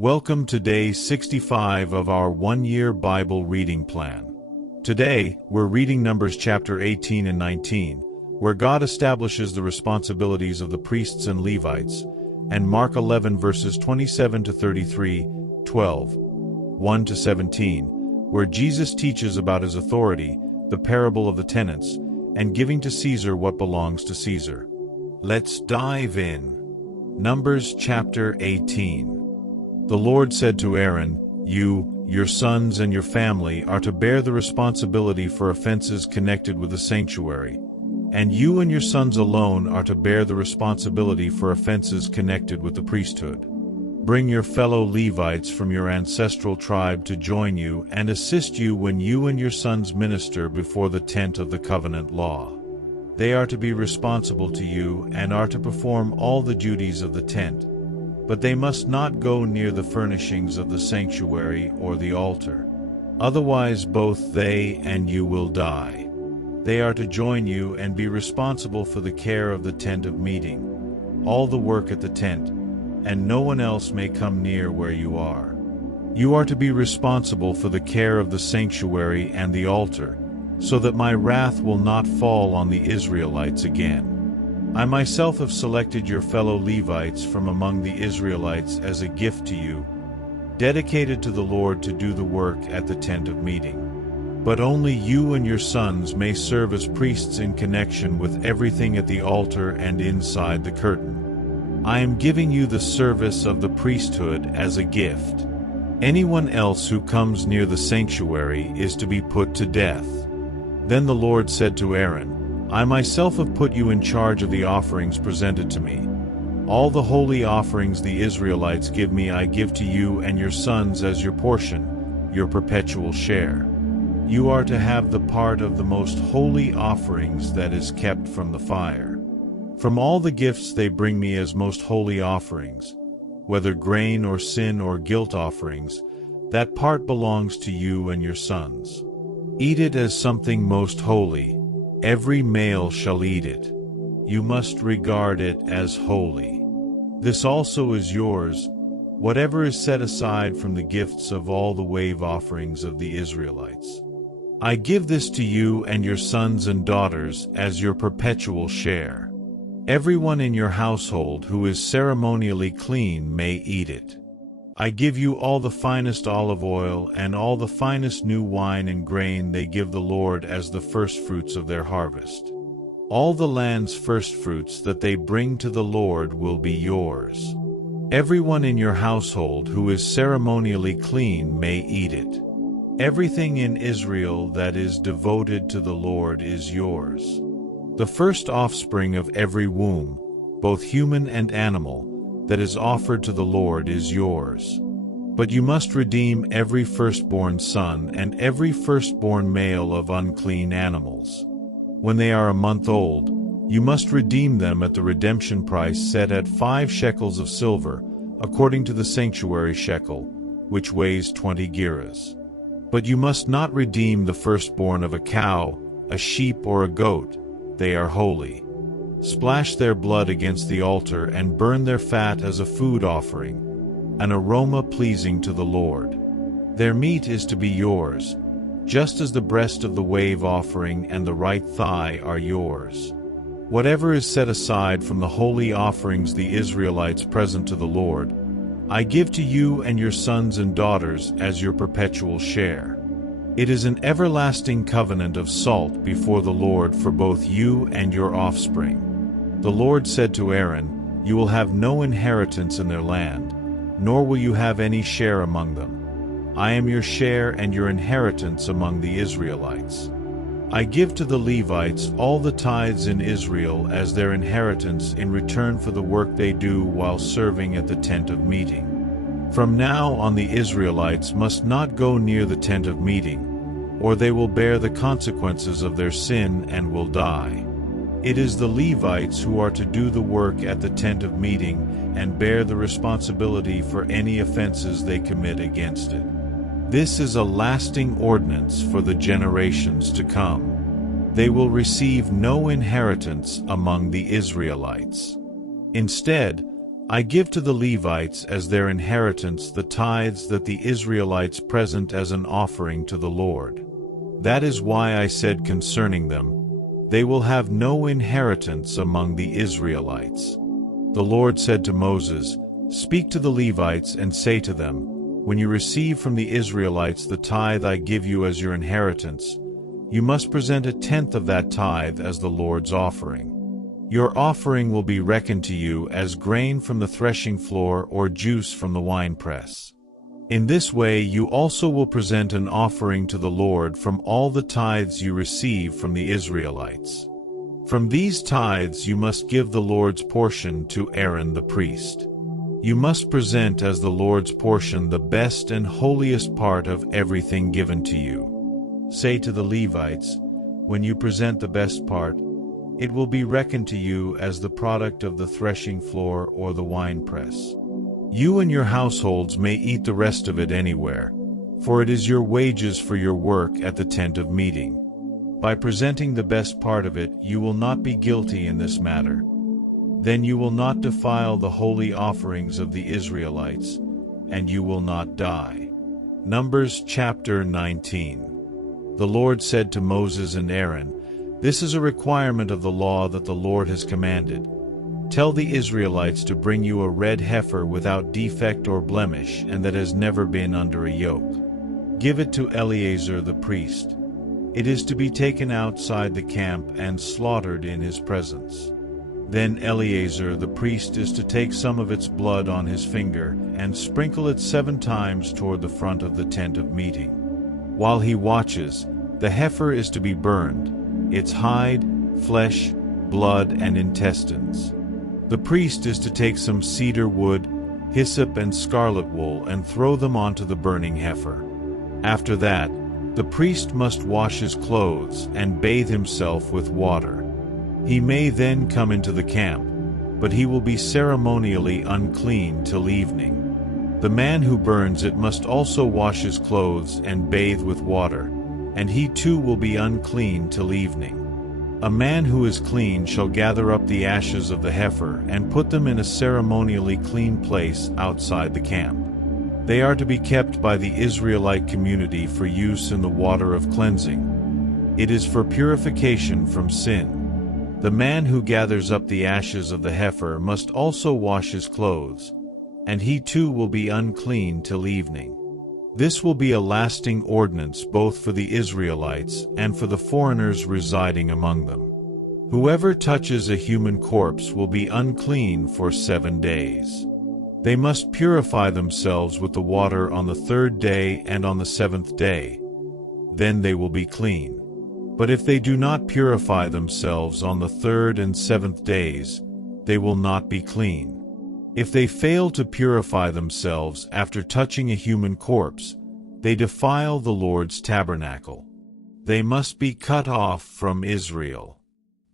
Welcome to day 65 of our one-year Bible reading plan. Today, we're reading Numbers chapter 18 and 19, where God establishes the responsibilities of the priests and Levites, and Mark 11 verses 27 to 33, 12, 1 to 17, where Jesus teaches about his authority, the parable of the tenants, and giving to Caesar what belongs to Caesar. Let's dive in. Numbers chapter 18. The Lord said to Aaron, "You, your sons and your family are to bear the responsibility for offenses connected with the sanctuary, and you and your sons alone are to bear the responsibility for offenses connected with the priesthood. Bring your fellow Levites from your ancestral tribe to join you and assist you when you and your sons minister before the tent of the covenant law. They are to be responsible to you and are to perform all the duties of the tent, but they must not go near the furnishings of the sanctuary or the altar. Otherwise both they and you will die. They are to join you and be responsible for the care of the tent of meeting, all the work at the tent, and no one else may come near where you are. You are to be responsible for the care of the sanctuary and the altar, so that my wrath will not fall on the Israelites again. I myself have selected your fellow Levites from among the Israelites as a gift to you, dedicated to the Lord to do the work at the tent of meeting. But only you and your sons may serve as priests in connection with everything at the altar and inside the curtain. I am giving you the service of the priesthood as a gift. Anyone else who comes near the sanctuary is to be put to death." Then the Lord said to Aaron, "I myself have put you in charge of the offerings presented to me. All the holy offerings the Israelites give me I give to you and your sons as your portion, your perpetual share. You are to have the part of the most holy offerings that is kept from the fire. From all the gifts they bring me as most holy offerings, whether grain or sin or guilt offerings, that part belongs to you and your sons. Eat it as something most holy. Every male shall eat it. You must regard it as holy. This also is yours, whatever is set aside from the gifts of all the wave offerings of the Israelites. I give this to you and your sons and daughters as your perpetual share. Everyone in your household who is ceremonially clean may eat it. I give you all the finest olive oil and all the finest new wine and grain they give the Lord as the firstfruits of their harvest. All the land's firstfruits that they bring to the Lord will be yours. Everyone in your household who is ceremonially clean may eat it. Everything in Israel that is devoted to the Lord is yours. The first offspring of every womb, both human and animal, that is offered to the Lord is yours. But you must redeem every firstborn son and every firstborn male of unclean animals. When they are a month old, you must redeem them at the redemption price set at 5 shekels of silver, according to the sanctuary shekel, which weighs 20 gerahs. But you must not redeem the firstborn of a cow, a sheep, or a goat. They are holy. Splash their blood against the altar and burn their fat as a food offering, an aroma pleasing to the Lord. Their meat is to be yours, just as the breast of the wave offering and the right thigh are yours. Whatever is set aside from the holy offerings the Israelites present to the Lord, I give to you and your sons and daughters as your perpetual share. It is an everlasting covenant of salt before the Lord for both you and your offspring." The Lord said to Aaron, "You will have no inheritance in their land, nor will you have any share among them. I am your share and your inheritance among the Israelites. I give to the Levites all the tithes in Israel as their inheritance in return for the work they do while serving at the tent of meeting. From now on the Israelites must not go near the tent of meeting, or they will bear the consequences of their sin and will die. It is the Levites who are to do the work at the tent of meeting and bear the responsibility for any offenses they commit against it. This is a lasting ordinance for the generations to come. They will receive no inheritance among the Israelites. Instead, I give to the Levites as their inheritance the tithes that the Israelites present as an offering to the Lord. That is why I said concerning them, they will have no inheritance among the Israelites. The Lord said to Moses, Speak to the Levites and say to them, When you receive from the Israelites the tithe I give you as your inheritance, you must present a tenth of that tithe as the Lord's offering. Your offering will be reckoned to you as grain from the threshing floor or juice from the winepress. In this way you also will present an offering to the Lord from all the tithes you receive from the Israelites. From these tithes you must give the Lord's portion to Aaron the priest. You must present as the Lord's portion the best and holiest part of everything given to you. Say to the Levites, When you present the best part, it will be reckoned to you as the product of the threshing floor or the winepress. You and your households may eat the rest of it anywhere, for it is your wages for your work at the tent of meeting. By presenting the best part of it, you will not be guilty in this matter. Then you will not defile the holy offerings of the Israelites, and you will not die. Numbers chapter 19. The Lord said to Moses and Aaron, This is a requirement of the law that the Lord has commanded. Tell the Israelites to bring you a red heifer without defect or blemish and that has never been under a yoke. Give it to Eleazar the priest. It is to be taken outside the camp and slaughtered in his presence. Then Eleazar the priest is to take some of its blood on his finger and sprinkle it 7 times toward the front of the tent of meeting. While he watches, the heifer is to be burned, its hide, flesh, blood, and intestines. The priest is to take some cedar wood, hyssop, and scarlet wool and throw them onto the burning heifer. After that, the priest must wash his clothes and bathe himself with water. He may then come into the camp, but he will be ceremonially unclean till evening. The man who burns it must also wash his clothes and bathe with water, and he too will be unclean till evening. A man who is clean shall gather up the ashes of the heifer and put them in a ceremonially clean place outside the camp. They are to be kept by the Israelite community for use in the water of cleansing. It is for purification from sin. The man who gathers up the ashes of the heifer must also wash his clothes, and he too will be unclean till evening. This will be a lasting ordinance both for the Israelites and for the foreigners residing among them. Whoever touches a human corpse will be unclean for 7 days. They must purify themselves with the water on the 3rd day and on the 7th day. Then they will be clean. But if they do not purify themselves on the 3rd and 7th days, they will not be clean. If they fail to purify themselves after touching a human corpse, they defile the Lord's tabernacle. They must be cut off from Israel.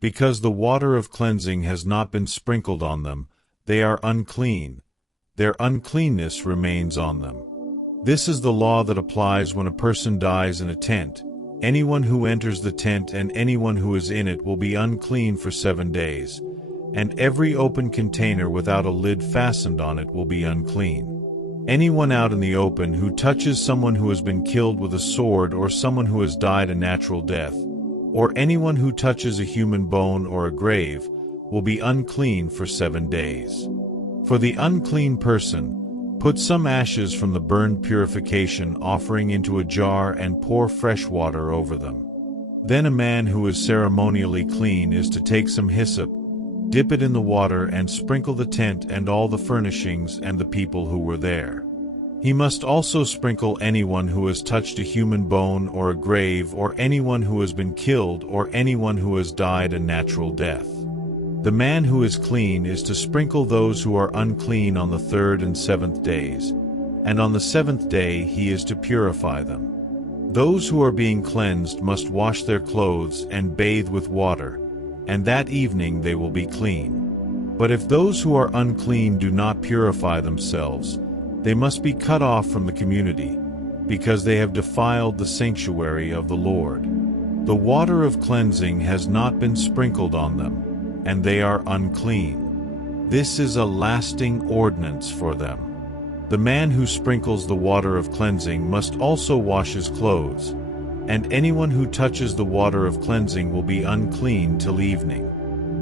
Because the water of cleansing has not been sprinkled on them, they are unclean. Their uncleanness remains on them. This is the law that applies when a person dies in a tent. Anyone who enters the tent and anyone who is in it will be unclean for 7 days. And every open container without a lid fastened on it will be unclean. Anyone out in the open who touches someone who has been killed with a sword or someone who has died a natural death, or anyone who touches a human bone or a grave, will be unclean for 7 days. For the unclean person, put some ashes from the burned purification offering into a jar and pour fresh water over them. Then a man who is ceremonially clean is to take some hyssop, dip it in the water and sprinkle the tent and all the furnishings and the people who were there. He must also sprinkle anyone who has touched a human bone or a grave or anyone who has been killed or anyone who has died a natural death. The man who is clean is to sprinkle those who are unclean on the 3rd and 7th days, and on the 7th day he is to purify them. Those who are being cleansed must wash their clothes and bathe with water, and that evening they will be clean. But if those who are unclean do not purify themselves, they must be cut off from the community, because they have defiled the sanctuary of the Lord. The water of cleansing has not been sprinkled on them, and they are unclean. This is a lasting ordinance for them. The man who sprinkles the water of cleansing must also wash his clothes, and anyone who touches the water of cleansing will be unclean till evening.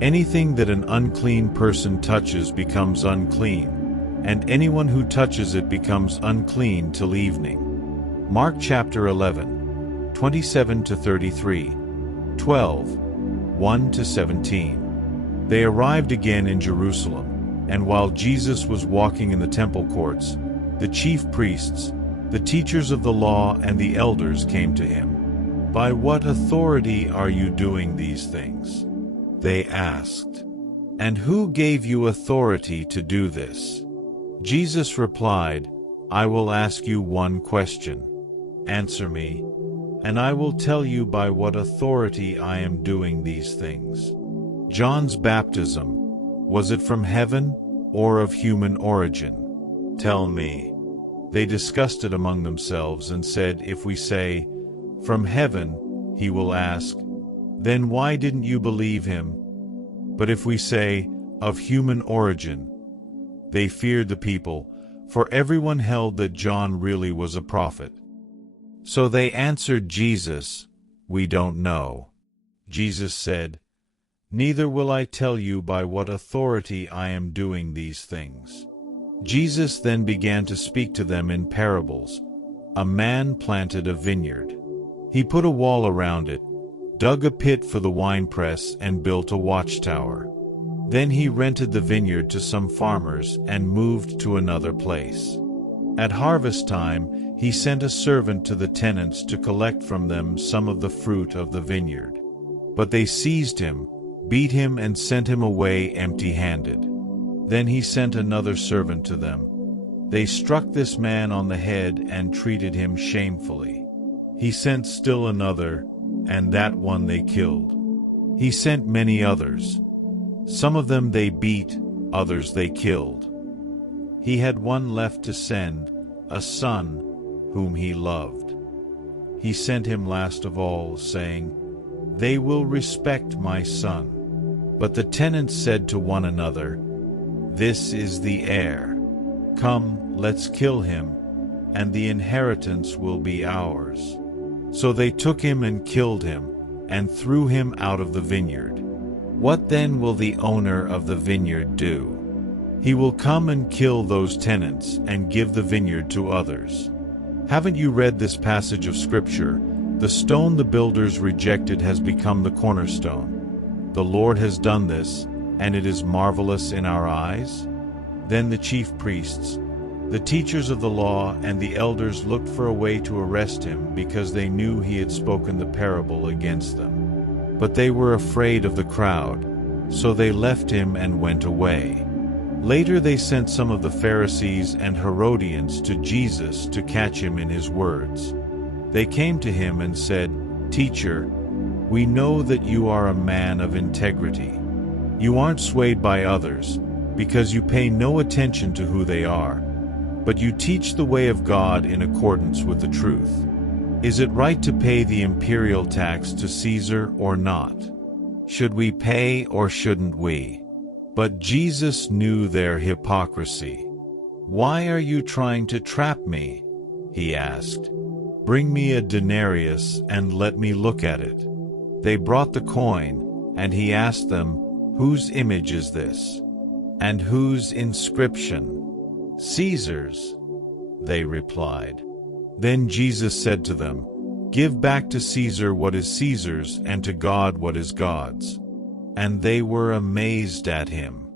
Anything that an unclean person touches becomes unclean, and anyone who touches it becomes unclean till evening. Mark chapter 11, 27-33, 12, 1-17. They arrived again in Jerusalem, and while Jesus was walking in the temple courts, the chief priests, the teachers of the law, and the elders came to him. "By what authority are you doing these things?" they asked. "And who gave you authority to do this?" Jesus replied, "I will ask you one question. Answer me, and I will tell you by what authority I am doing these things. John's baptism, was it from heaven or of human origin? Tell me." They discussed it among themselves and said, "If we say, 'From heaven,' he will ask, 'Then why didn't you believe him?' But if we say, 'Of human origin,'" they feared the people, for everyone held that John really was a prophet. So they answered Jesus, "We don't know." Jesus said, "Neither will I tell you by what authority I am doing these things." Jesus then began to speak to them in parables. A man planted a vineyard. He put a wall around it, dug a pit for the winepress, and built a watchtower. Then he rented the vineyard to some farmers and moved to another place. At harvest time, he sent a servant to the tenants to collect from them some of the fruit of the vineyard. But they seized him, beat him, and sent him away empty-handed. Then he sent another servant to them. They struck this man on the head and treated him shamefully. He sent still another, and that one they killed. He sent many others. Some of them they beat, others they killed. He had one left to send, a son, whom he loved. He sent him last of all, saying, "They will respect my son." But the tenants said to one another, "This is the heir. Come, let's kill him, and the inheritance will be ours." So they took him and killed him, and threw him out of the vineyard. What then will the owner of the vineyard do? He will come and kill those tenants and give the vineyard to others. Haven't you read this passage of Scripture? The stone the builders rejected has become the cornerstone. The Lord has done this, and it is marvelous in our eyes. Then the chief priests, the teachers of the law, and the elders looked for a way to arrest him because they knew he had spoken the parable against them. But they were afraid of the crowd, so they left him and went away. Later they sent some of the Pharisees and Herodians to Jesus to catch him in his words. They came to him and said, "Teacher, we know that you are a man of integrity. You aren't swayed by others, because you pay no attention to who they are, but you teach the way of God in accordance with the truth. Is it right to pay the imperial tax to Caesar or not? Should we pay or shouldn't we?" But Jesus knew their hypocrisy. "Why are you trying to trap me?" he asked. "Bring me a denarius and let me look at it." They brought the coin, and he asked them, "Whose image is this? And whose inscription?" "Caesar's," they replied. Then Jesus said to them, "Give back to Caesar what is Caesar's, and to God what is God's." And they were amazed at him.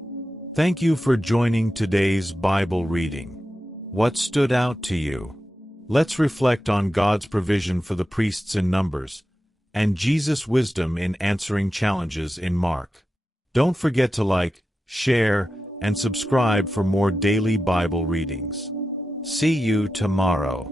Thank you for joining today's Bible reading. What stood out to you? Let's reflect on God's provision for the priests in Numbers, and Jesus' wisdom in answering challenges in Mark. Don't forget to like, share, and subscribe for more daily Bible readings. See you tomorrow.